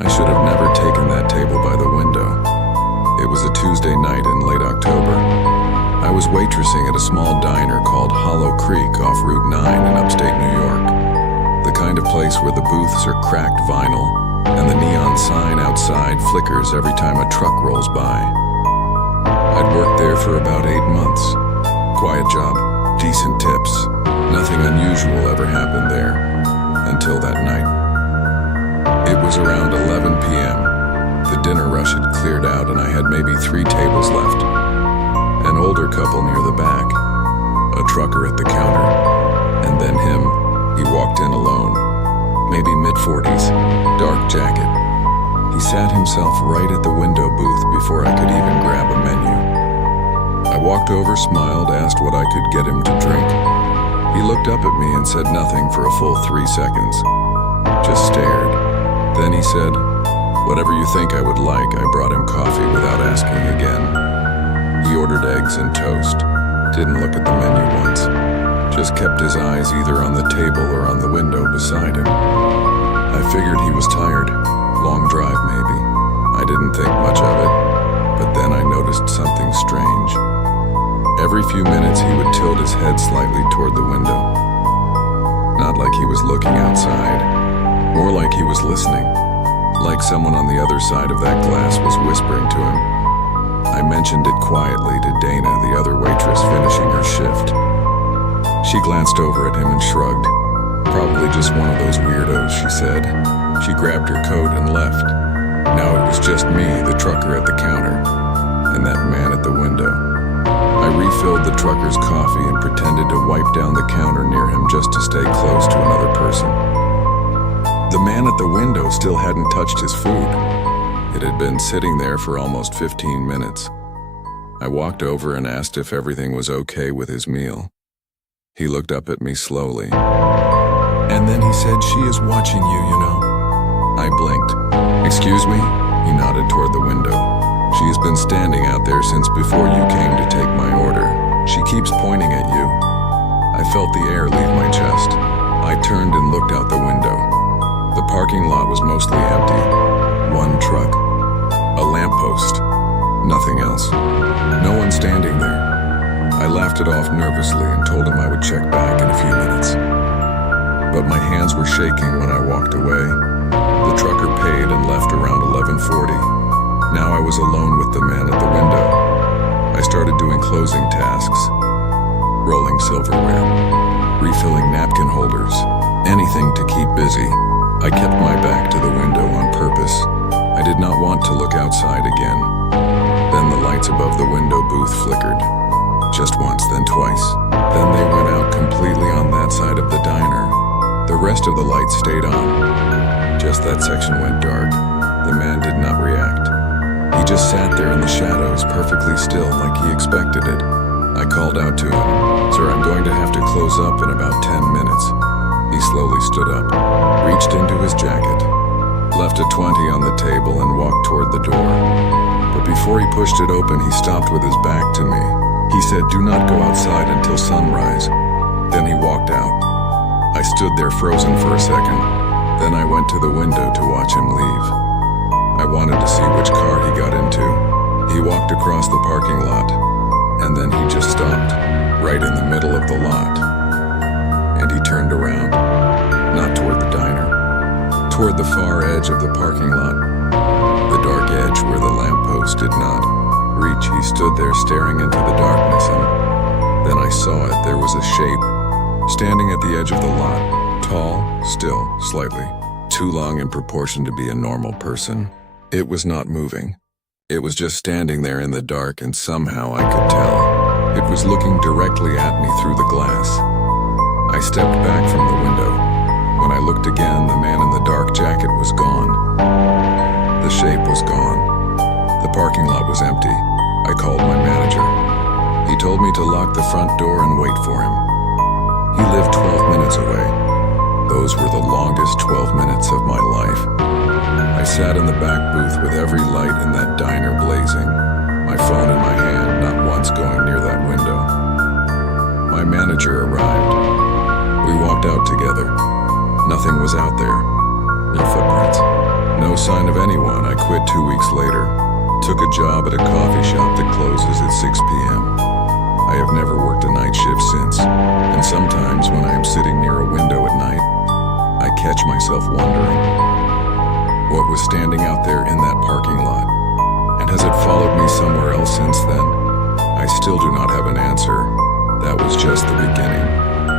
I should have never taken that table by the window. It was a Tuesday night in late October. I was waitressing at a small diner called Hollow Creek off Route 9 in upstate New York. The kind of place where the booths are cracked vinyl and the neon sign outside flickers every time a truck rolls by. I'd worked there for about 8 months. Quiet job, decent tips. Nothing unusual ever happened there until that night. It was around 11 p.m. The dinner rush had cleared out and I had maybe 3 tables left. An older couple near the back, a trucker at the counter, and then him. He walked in alone, maybe mid-40s, dark jacket. He sat himself right at the window booth before I could even grab a menu. I walked over, smiled, asked what I could get him to drink. He looked up at me and said nothing for a full 3 seconds, just stared. Then he said, "Whatever you think I would like." I brought him coffee without asking again. He ordered eggs and toast, didn't look at the menu once, just kept his eyes either on the table or on the window beside him. I figured he was tired, long drive maybe. I didn't think much of it, but then I noticed something strange. Every few minutes he would tilt his head slightly toward the window. Not like he was looking outside, more like he was listening, like someone on the other side of that glass was whispering to him. I mentioned it quietly to Dana, the other waitress finishing her shift. She glanced over at him and shrugged. "Probably just one of those weirdos," she said. She grabbed her coat and left. Now it was just me, the trucker at the counter, and that man at the window. I refilled the trucker's coffee and pretended to wipe down the counter near him just to stay close to another person. The man at the window still hadn't touched his food. It had been sitting there for almost 15 minutes. I walked over and asked if everything was okay with his meal. He looked up at me slowly. And then he said, "She is watching you, you know." I blinked. "Excuse me?" He nodded toward the window. "She has been standing out there since before you came to take my order. She keeps pointing at you." I felt the air leave my chest. I turned and looked out the window. The parking lot was mostly empty. One truck, a lamppost, nothing else. No one standing there. I laughed it off nervously and told him I would check back in a few minutes. But my hands were shaking when I walked away. The trucker paid and left around 11:40. Now I was alone with the man at the window. I started doing closing tasks, rolling silverware, refilling napkin holders, anything to keep busy. I kept my back to the window on purpose. I did not want to look outside again. Then the lights above the window booth flickered. Just once, then twice. Then they went out completely on that side of the diner. The rest of the lights stayed on. Just that section went dark. The man did not react. He just sat there in the shadows, perfectly still, like he expected it. I called out to him, "Sir, I'm going to have to close up in about 10 minutes. He slowly stood up, reached into his jacket, left a 20 on the table and walked toward the door. But before he pushed it open, he stopped with his back to me. He said, "Do not go outside until sunrise." Then he walked out. I stood there frozen for a second. Then I went to the window to watch him leave. I wanted to see which car he got into. He walked across the parking lot, and then he just stopped, right in the middle of the lot. And he turned around, not toward the diner, toward the far edge of the parking lot, the dark edge where the lamppost did not reach. He stood there staring into the darkness, and then I saw it. There was a shape, standing at the edge of the lot, tall, still, slightly, too long in proportion to be a normal person. It was not moving. It was just standing there in the dark, and somehow I could tell. It was looking directly at me through the glass. I stepped back from the window. When I looked again, the man in the dark jacket was gone. The shape was gone. The parking lot was empty. I called my manager. He told me to lock the front door and wait for him. He lived 12 minutes away. Those were the longest 12 minutes of my life. I sat in the back booth with every light in that diner blazing, my phone in my hand, not once going near that window. My manager arrived. We walked out together. Nothing was out there. No footprints. No sign of anyone. I quit 2 weeks later. Took a job at a coffee shop that closes at 6 p.m. I have never worked a night shift since, and sometimes when I am sitting near a window at night, I catch myself wondering, what was standing out there in that parking lot? And has it followed me somewhere else since then? I still do not have an answer. That was just the beginning.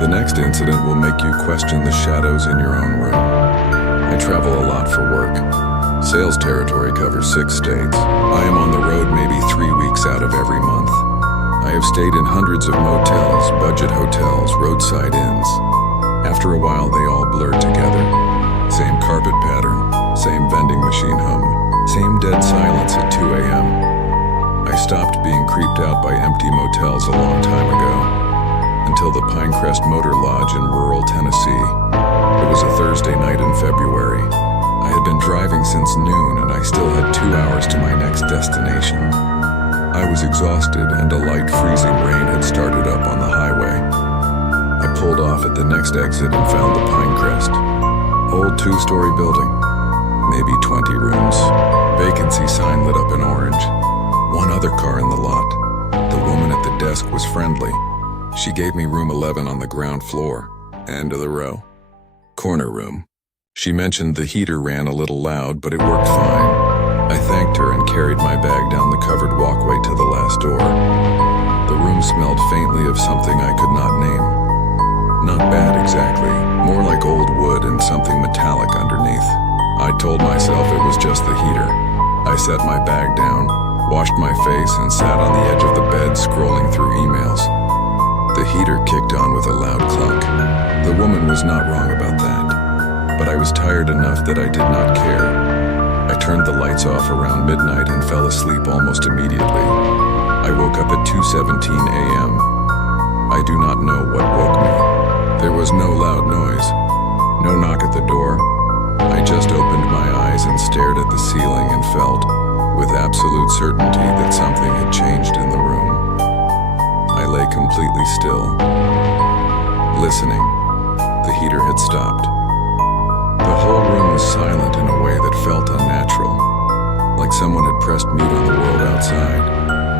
The next incident will make you question the shadows in your own room. I travel a lot for work. Sales territory covers 6 states. I am on the road maybe 3 weeks out of every month. I have stayed in hundreds of motels, budget hotels, roadside inns. After a while, they all blur together. Same carpet pattern, same vending machine hum, same dead silence at 2 a.m. I stopped being creeped out by empty motels a long time ago, until the Pinecrest Motor Lodge in rural Tennessee. It was a Thursday night in February. I had been driving since noon and I still had 2 hours to my next destination. I was exhausted and a light freezing rain had started up on the highway. I pulled off at the next exit and found the Pinecrest. Old 2-story building, maybe 20 rooms. Vacancy sign lit up in orange. One other car in the lot. The woman at the desk was friendly. She gave me room 11 on the ground floor, end of the row. Corner room. She mentioned the heater ran a little loud, but it worked fine. I thanked her and carried my bag down the covered walkway to the last door. The room smelled faintly of something I could not name. Not bad exactly, more like old wood and something metallic underneath. I told myself it was just the heater. I set my bag down, washed my face, and sat on the edge of the bed scrolling through emails. The heater kicked on with a loud clunk. The woman was not wrong about that, but I was tired enough that I did not care. I turned the lights off around midnight and fell asleep almost immediately. I woke up at 2:17 a.m. I do not know what woke me. There was no loud noise, no knock at the door. I just opened my eyes and stared at the ceiling and felt, with absolute certainty, that something had changed in the room. I lay completely still, listening. The heater had stopped. The whole room was silent in a way that felt unnatural, like someone had pressed mute on the world outside.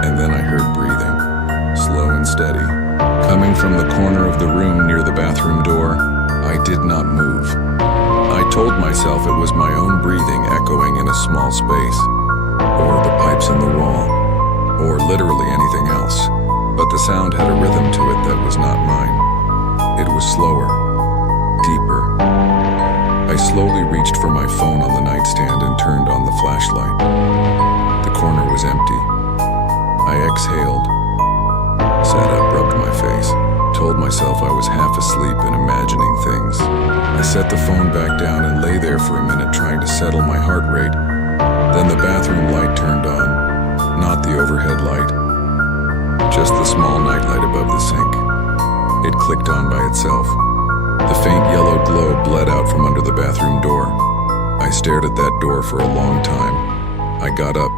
And then I heard breathing, slow and steady, coming from the corner of the room near the bathroom door. I did not move. I told myself it was my own breathing echoing in a small space, or the pipes in the wall, or literally anything else. But the sound had a rhythm to it that was not mine. It was slower, deeper. I slowly reached for my phone on the nightstand and turned on the flashlight. The corner was empty. I exhaled, sat up, rubbed my face, told myself I was half asleep and imagining things. I set the phone back down and lay there for a minute trying to settle my heart rate. Then the bathroom light turned on, not the overhead light, just the small nightlight above the sink. It clicked on by itself. The faint yellow glow bled out from under the bathroom door. I stared at that door for a long time. I got up,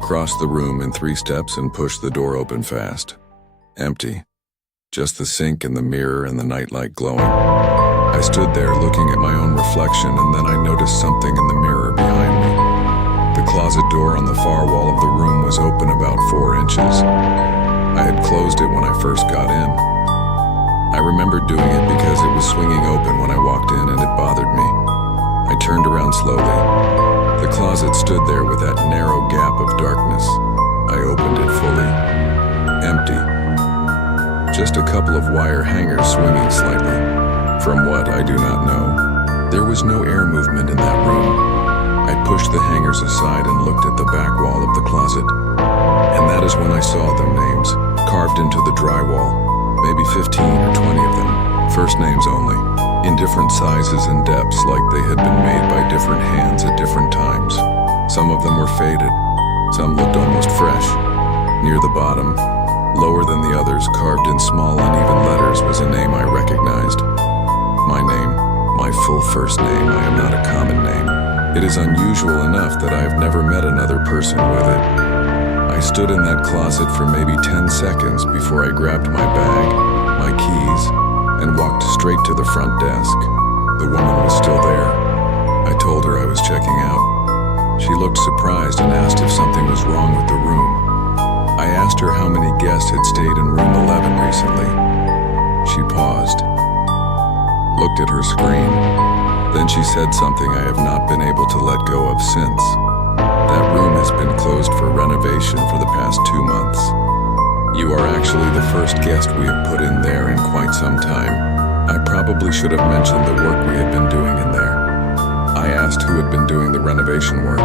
crossed the room in 3 steps and pushed the door open fast. Empty. Just the sink and the mirror and the nightlight glowing. I stood there looking at my own reflection, and then I noticed something in the mirror behind me. The closet door on the far wall of the room was open about 4 inches. I had closed it when I first got in. I remembered doing it because it was swinging open when I walked in and it bothered me. I turned around slowly. The closet stood there with that narrow gap of darkness. I opened it fully. Empty. Just a couple of wire hangers swinging slightly. From what, I do not know. There was no air movement in that room. I pushed the hangers aside and looked at the back wall of the closet. And that is when I saw them, names carved into the drywall. Maybe 15 or 20 of them, first names only, in different sizes and depths, like they had been made by different hands at different times. Some of them were faded, some looked almost fresh. Near the bottom, lower than the others, carved in small uneven letters, was a name I recognized. My name, my full first name. I am not a common name. It is unusual enough that I have never met another person with it. I stood in that closet for maybe 10 seconds before I grabbed my bag, my keys, and walked straight to the front desk. The woman was still there. I told her I was checking out. She looked surprised and asked if something was wrong with the room. I asked her how many guests had stayed in room 11 recently. She paused, looked at her screen. Then she said something I have not been able to let go of since. That room has been closed for renovation for the past 2 months. You are actually the first guest we have put in there in quite some time. I probably should have mentioned the work we had been doing in there. I asked who had been doing the renovation work.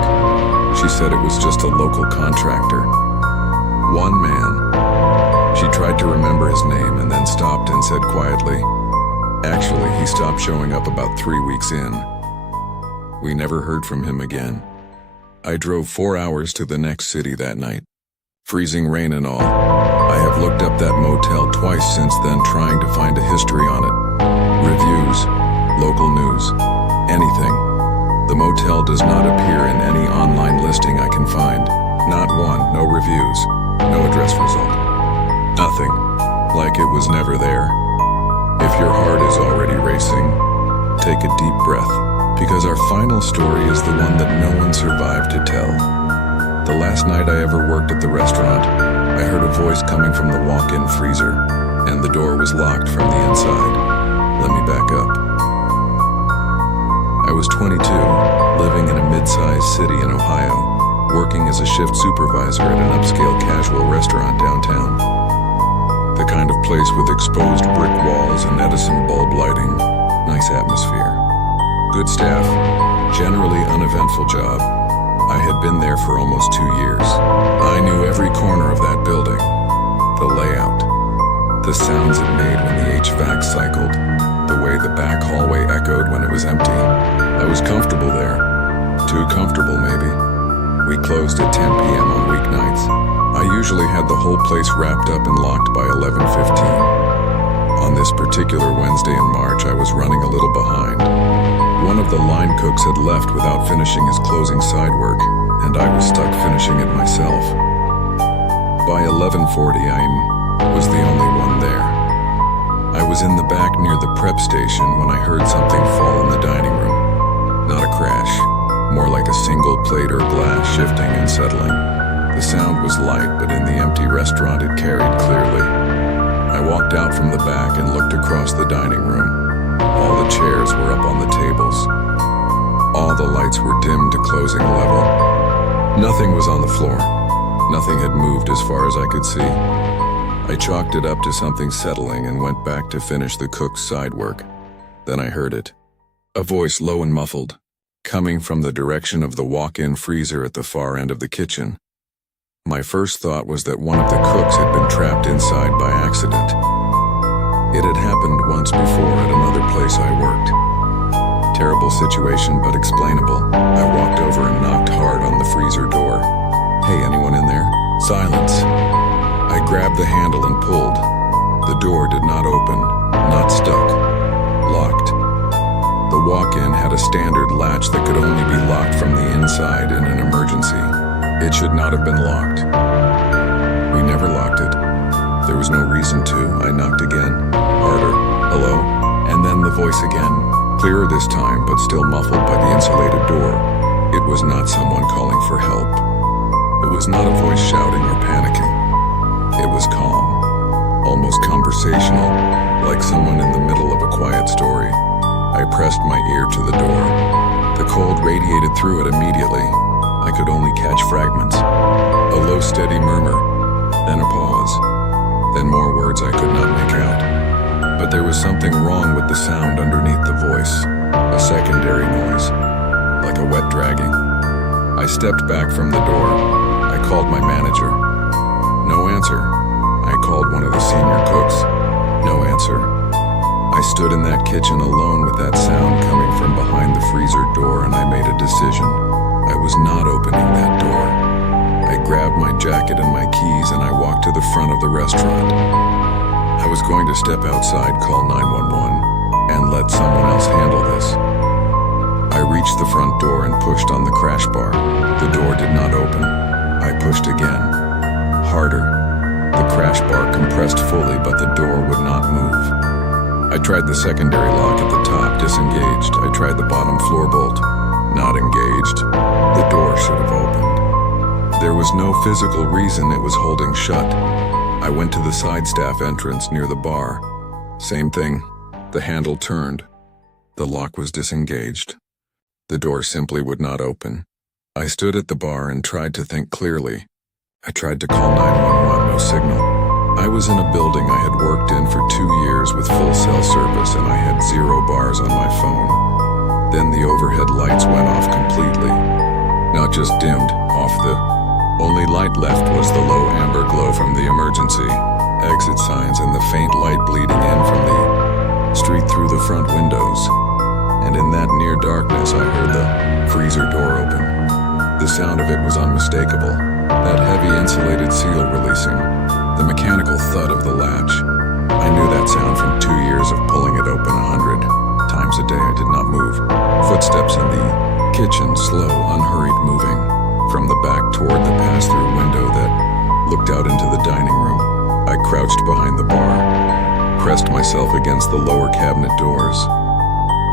She said it was just a local contractor. One man. She tried to remember his name and then stopped and said quietly, "Actually, he stopped showing up about 3 weeks in." We never heard from him again. I drove 4 hours to the next city that night. Freezing rain and all. I have looked up that motel twice since then, trying to find a history on it. Reviews, local news, anything. The motel does not appear in any online listing I can find. Not one, no reviews, no address result. Nothing. Like it was never there. If your heart is already racing, take a deep breath, because our final story is the one that no one survived to tell. The last night I ever worked at the restaurant, I heard a voice coming from the walk-in freezer, and the door was locked from the inside. Let me back up. I was 22, living in a mid-sized city in Ohio, working as a shift supervisor at an upscale casual restaurant downtown. The kind of place with exposed brick walls and Edison bulb lighting. Nice atmosphere. Good staff. Generally uneventful job. I had been there for almost 2 years. I knew every corner of that building. The layout. The sounds it made when the HVAC cycled. The way the back hallway echoed when it was empty. I was comfortable there. Too comfortable, maybe. We closed at 10 p.m. on weeknights. I usually had the whole place wrapped up and locked by 11:15. On this particular Wednesday in March, I was running a little behind. One of the line cooks had left without finishing his closing side work, and I was stuck finishing it myself. By 11:40, I was the only one there. I was in the back near the prep station when I heard something fall in the dining room. Not a crash, more like a single plate or glass shifting and settling. The sound was light, but in the empty restaurant it carried clearly. I walked out from the back and looked across the dining room. All the chairs were up on the tables. All the lights were dimmed to closing level. Nothing was on the floor. Nothing had moved as far as I could see. I chalked it up to something settling and went back to finish the cook's side work. Then I heard it. A voice low and muffled, coming from the direction of the walk-in freezer at the far end of the kitchen. My first thought was that one of the cooks had been trapped inside by accident. It had happened once before at another place I worked. Terrible situation, but explainable. I walked over and knocked hard on the freezer door. "Hey, anyone in there?" Silence. I grabbed the handle and pulled. The door did not open, not stuck, locked. The walk-in had a standard latch that could only be locked from the inside in an emergency. It should not have been locked. We never locked it. There was no reason to. I knocked again, harder, hello, and then the voice again, clearer this time, but still muffled by the insulated door. It was not someone calling for help. It was not a voice shouting or panicking. It was calm, almost conversational, like someone in the middle of a quiet story. I pressed my ear to the door. The cold radiated through it immediately. I could only catch fragments. A low, steady murmur, then a pause. Then more words I could not make out. But there was something wrong with the sound underneath the voice. A secondary noise, like a wet dragging. I stepped back from the door. I called my manager. No answer. I called one of the senior cooks. No answer. I stood in that kitchen alone with that sound coming from behind the freezer door, and I made a decision. I was not opening that door. I grabbed my jacket and my keys and I walked to the front of the restaurant. I was going to step outside, call 911, and let someone else handle this. I reached the front door and pushed on the crash bar. The door did not open. I pushed again. Harder. The crash bar compressed fully, but the door would not move. I tried the secondary lock at the top, disengaged. I tried the bottom floor bolt. not engaged. The door should have opened. There was no physical reason it was holding shut. I went to the side staff entrance near the bar. Same thing. The handle turned. The lock was disengaged. The door simply would not open. I stood at the bar and tried to think clearly. I tried to call 911, no signal. I was in a building I had worked in for 2 years with full cell service, and I had 0 bars on my phone. Then the overhead lights went off completely. Not just dimmed, off. The only light left was the low amber glow from the emergency exit signs and the faint light bleeding in from the street through the front windows. And in that near darkness, I heard the freezer door open. The sound of it was unmistakable. That heavy insulated seal releasing. The mechanical thud of the latch. I knew that sound from 2 years of pulling it open 100 times a day. I did not move. Footsteps in the kitchen, slow, unhurried moving. From the back toward the pass-through window that looked out into the dining room. I crouched behind the bar, pressed myself against the lower cabinet doors.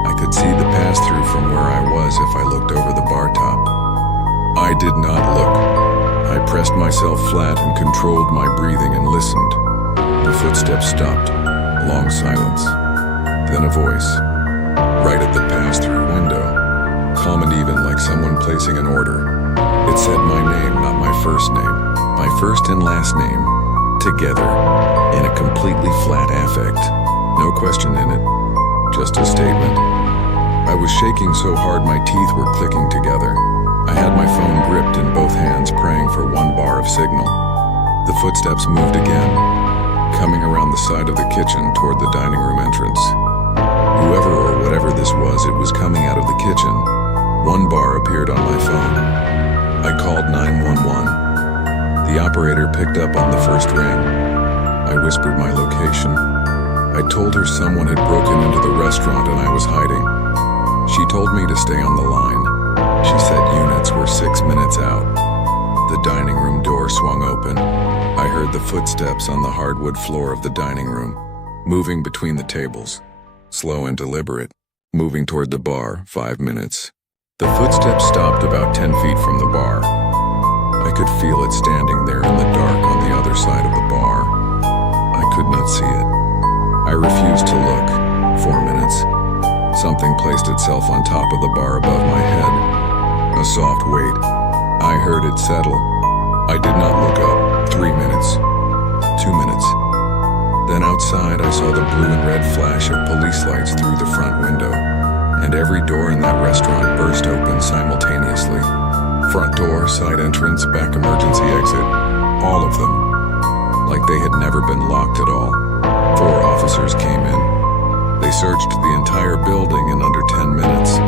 I could see the pass-through from where I was if I looked over the bar top. I did not look. I pressed myself flat and controlled my breathing and listened. The footsteps stopped. Long silence. Then a voice. Right at the pass-through window. Calm and even, like someone placing an order. It said my name, not my first name. My first and last name. Together. In a completely flat affect. No question in it. Just a statement. I was shaking so hard my teeth were clicking together. I had my phone gripped in both hands, praying for 1 bar of signal. The footsteps moved again, coming around the side of the kitchen toward the dining room entrance. Whoever or whatever this was, it was coming out of the kitchen. 1 bar appeared on my phone. I called 911. The operator picked up on the first ring. I whispered my location. I told her someone had broken into the restaurant and I was hiding. She told me to stay on the line. She said units were 6 minutes out. The dining room door swung open. I heard the footsteps on the hardwood floor of the dining room, moving between the tables. Slow and deliberate, moving toward the bar, 5 minutes. The footsteps stopped about 10 feet from the bar. I could feel it standing there in the dark on the other side of the bar. I could not see it. I refused to look. 4 minutes. Something placed itself on top of the bar above my head. A soft weight. I heard it settle. I did not look up. 3 minutes. 2 minutes. Then outside I saw the blue and red flash of police lights through the front window, and every door in that restaurant burst open simultaneously. Front door, side entrance, back emergency exit. All of them. Like they had never been locked at all. 4 officers came in. They searched the entire building in under 10 minutes.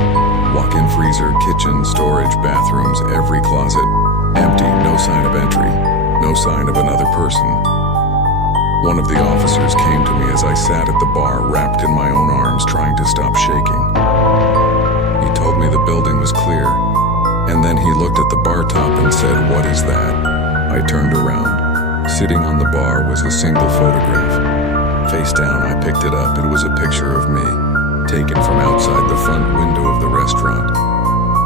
Walk-in freezer, kitchen, storage, bathrooms, every closet. Empty, no sign of entry, no sign of another person. One of the officers came to me as I sat at the bar, wrapped in my own arms, trying to stop shaking. He told me the building was clear, and then he looked at the bar top and said, "What is that?" I turned around. Sitting on the bar was a single photograph. Face down, I picked it up. It was a picture of me, taken from outside the front window of the restaurant.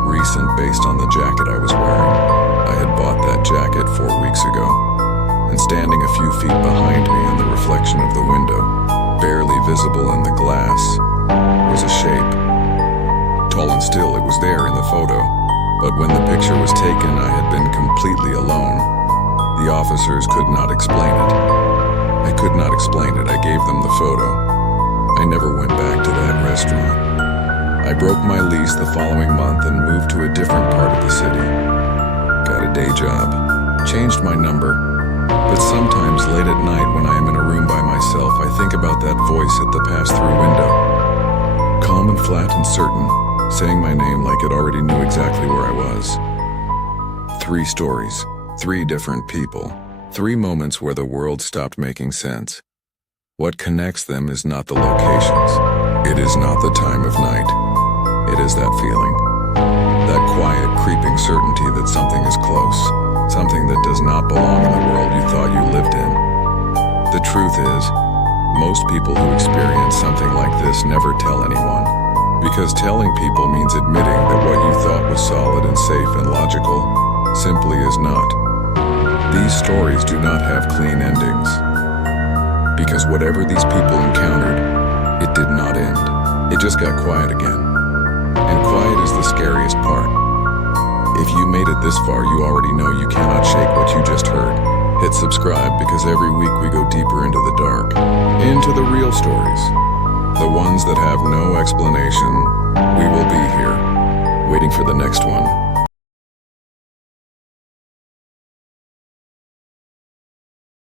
Recent based on the jacket I was wearing. I had bought that jacket 4 weeks ago. And standing a few feet behind me in the reflection of the window, barely visible in the glass, was a shape. Tall and still, it was there in the photo. But when the picture was taken, I had been completely alone. The officers could not explain it. I could not explain it. I gave them the photo. I never went back to that restaurant. I broke my lease the following month and moved to a different part of the city. Got a day job. Changed my number. But sometimes late at night when I am in a room by myself, I think about that voice at the pass-through window. Calm and flat and certain, saying my name like it already knew exactly where I was. 3 stories, 3 different people, 3 moments where the world stopped making sense. What connects them is not the locations. It is not the time of night. It is that feeling. That quiet, creeping certainty that something is close. Something that does not belong in the world you thought you lived in. The truth is, most people who experience something like this never tell anyone, Because telling people means admitting that what you thought was solid and safe and logical simply is not. These stories do not have clean endings. Because whatever these people encountered, it did not end. It just got quiet again. And quiet is the scariest part. If you made it this far, you already know you cannot shake what you just heard. Hit subscribe because every week we go deeper into the dark, into the real stories. The ones that have no explanation. We will be here, waiting for the next one.